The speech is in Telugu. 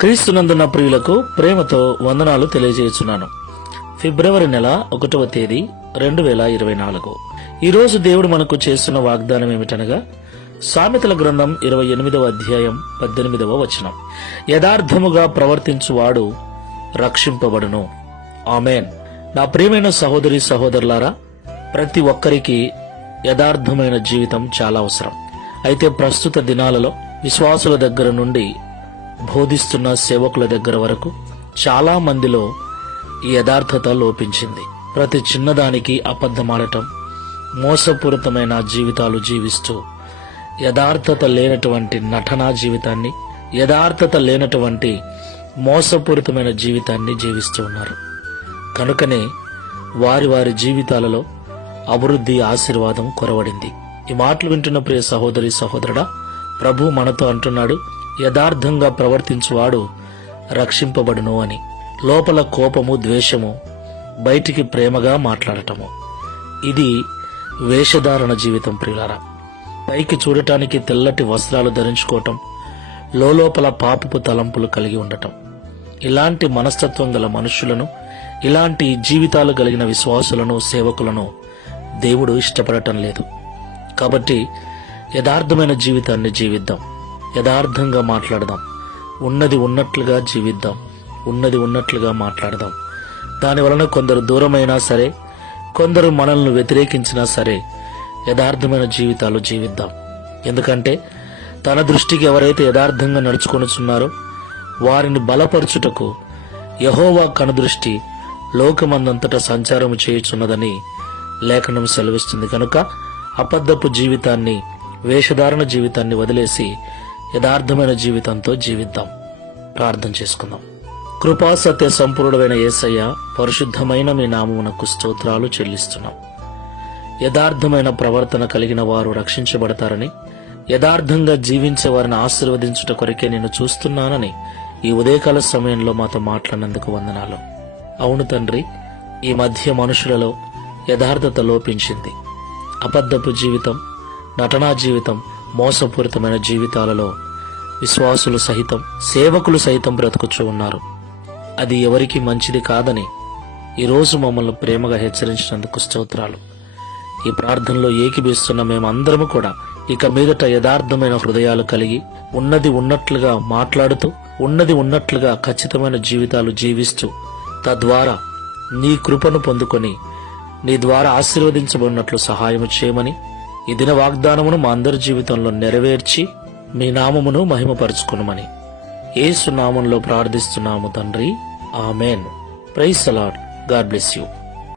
క్రీస్తునందున్న ప్రియులకు ప్రేమతో వందనాలు తెలియజేస్తున్నాను. ఫిబ్రవరి నెల 1వ తేదీ 2024. ఈరోజు దేవుడు మనకు చేస్తున్న వాగ్దానం ఏమిటనగా సామెతల గ్రంథం 28వ అధ్యాయం 18వ వచనం. యథార్థముగా ప్రవర్తించువాడు రక్షింపబడును. ఆమేన్. నా ప్రియమైన సహోదరి సహోదరులారా, ప్రతి ఒక్కరికి యథార్థమైన జీవితం చాలా అవసరం. అయితే ప్రస్తుత దినాలలో విశ్వాసుల దగ్గర నుండి బోధిస్తున్న సేవకుల దగ్గర వరకు చాలా మందిలో ఈ యథార్థత లోపించింది. ప్రతి చిన్నదానికి అబద్ధమాడటం, మోసపూరితమైన జీవితాలు జీవిస్తూ యథార్థత లేనటువంటి నటనా జీవితాన్ని, యథార్థత లేనటువంటి మోసపూరితమైన జీవితాన్ని జీవిస్తూ ఉన్నారు. కనుకనే వారి వారి జీవితాలలో అభివృద్ధి, ఆశీర్వాదం కొరవడింది. ఈ మాటలు వింటున్న ప్రియ సహోదరి సహోదరుడా, ప్రభు మనతో అంటున్నాడు, యథార్థంగా ప్రవర్తించువాడు రక్షింపబడును అని. లోపల కోపము, ద్వేషము, బయటికి ప్రేమగా మాట్లాడటము, ఇది వేషధారణ జీవితం ప్రియులారా. పైకి చూడటానికి తెల్లటి వస్త్రాలు ధరించుకోవటం, లోపల పాపపు తలంపులు కలిగి ఉండటం. ఇలాంటి మనస్తత్వం గల మనుషులను, ఇలాంటి జీవితాలు కలిగిన విశ్వాసులను, సేవకులను దేవుడు ఇష్టపడటం లేదు. కాబట్టి యథార్థమైన జీవితాన్ని జీవిద్దాం, యథార్థంగా మాట్లాడదాం, ఉన్నది ఉన్నట్లుగా జీవిద్దాం, ఉన్నది ఉన్నట్లుగా మాట్లాడదాం. దాని వలన కొందరు దూరమైనా సరే, కొందరు మనల్ని వ్యతిరేకించినా సరే, యథార్థమైన జీవితాలు జీవిద్దాం. ఎందుకంటే తన దృష్టికి ఎవరైతే యథార్థంగా నడుచుకొనుచున్నారో వారిని బలపరచుటకు యెహోవా కనుదృష్టి లోకమందంతటా సంచారము చేయుచున్నదని లేఖనం సెలవిస్తుంది. కనుక అబద్ధపు జీవితాన్ని, వేషధారణ జీవితాన్ని వదిలేసి యథార్థమైన జీవితంతో జీవిద్దాం. ప్రార్థన చేసుకుందాం. కృపా సత్య సంపూర్ణమైన యేసయ్య, పరిశుద్ధమైన మీ నామమునకు స్తోత్రాలు చెల్లిస్తున్నాం. యథార్థమైన ప్రవర్తన కలిగిన వారు రక్షించబడతారని, యథార్థంగా జీవించే వారిని ఆశీర్వదించుట కొరకే నేను చూస్తున్నానని ఈ ఉదయకాల సమయంలో మాతో మాట్లాడినందుకు వందనాలు. అవును తండ్రి, ఈ మధ్య మనుషులలో యథార్థత లోపించింది. అబద్ధపు జీవితం, నటనా జీవితం, మోసపూరితమైన జీవితాలలో విశ్వాసులు సహితం, సేవకులు సైతం బ్రతుకుచూ ఉన్నారు. అది ఎవరికి మంచిది కాదని ఈరోజు మమ్మల్ని ప్రేమగా హెచ్చరించినందుకు స్తోత్రాలు. ఈ ప్రార్థనలో ఏకీభవిస్తున్న మేమందరము కూడా ఇక మీదట యథార్థమైన హృదయాలు కలిగి, ఉన్నది ఉన్నట్లుగా మాట్లాడుతూ, ఉన్నది ఉన్నట్లుగా ఖచ్చితమైన జీవితాలు జీవిస్తూ, తద్వారా నీ కృపను పొందుకొని నీ ద్వారా ఆశీర్వదించబడినట్లు సహాయం చేయమని, ఈ దిన వాగ్దానమును మా అందరి జీవితంలో నెరవేర్చి మీ నామమును మహిమపరచుకునమని యేసు నామంలో ప్రార్థిస్తున్నాము తండ్రి. Amen. Praise the Lord. God bless you.